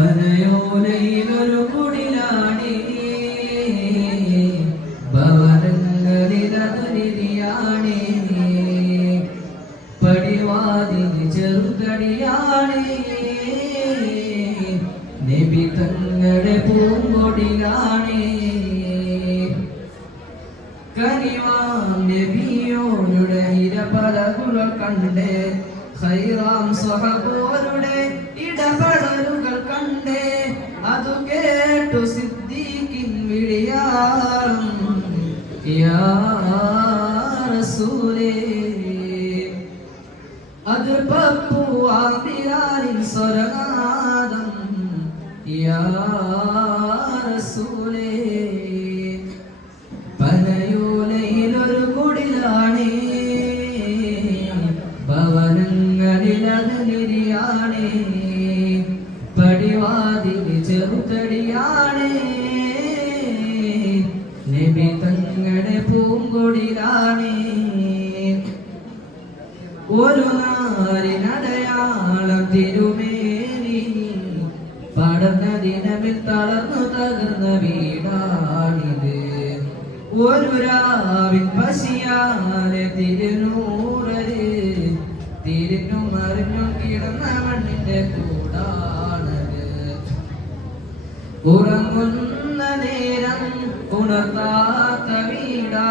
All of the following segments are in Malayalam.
പനയോലയിലൊരു കുടിലാണേ ഭവനങ്ങളിലതു നിധിയാണേ പടിവാതിന് ചെറുകടിയാണേ നബി തങ്ങളുടെ പൂങ്കൊടിയാണേ കനിവാം നബിയോരുടെ ഇരപലകുകൾ കണ്ടേ ഖൈറാം സ്വഹബോരുടെ ഇടപെടലുകൾ കണ്ടേ അതു കേട്ടു സിദ്ദീഖിൻ വിളിയാളം യാ റസൂലേ അത് പപ്പു ആമിരാനിൻ സ്വരനാദം യാ റസൂലേ പനയോലയിലൊരു കുടിലാണേ ഭവനങ്ങളിലത് നിധിയാണേ പടിവാതിന് ചെറുതടിയാണേ നബി തങ്ങളുടെ പൂങ്കൊടിലാണേ ഒരു നാരിനടയാളം തിരുമേനി പടർന്ന ദിനമിൽ തളർന്നു തകർന്ന വീടാണിത് ഒരു രാവിൻ പശിയാലെ തിരുനൂറര് തിരിഞ്ഞും മറിഞ്ഞും കിടന്ന മണ്ണിന്റെ കൂടാണത് ഉറങ്ങുന്ന നേരം ഉണർത്താത്ത വീടാ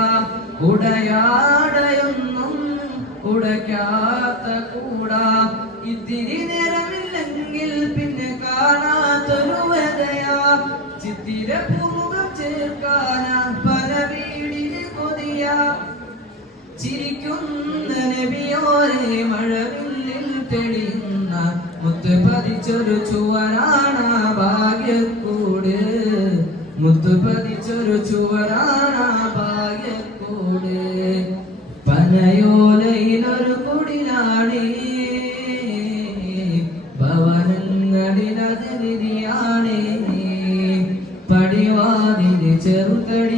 ഉടയാടയൊന്നും ഉടയ്ക്കാത്ത കൂടാ ഇത്തിരി നേരമില്ലെങ്കിൽ പിന്നെ കാണാത്തൊരു വ്യതയാ ചിത്തിര പൂമുഖം ചേർക്കാനാ പല വീടിന് കൊതിയാ ചിരിക്കുന്ന നബിയോരെ മഴവില്ലിൽ തെളിയുന്ന മുത്ത് പതിച്ചൊരു ചുവരാണ ഭാഗ്യക്കൂട് മുത്ത് പതിച്ചൊരു ചുവരാണ ഭാഗ്യക്കൂട് പനയോലയിലൊരു കുടിലാണേ ഭവനങ്ങളിലത് നിധിയാണേ പടിവാതിന് ചെറുതടി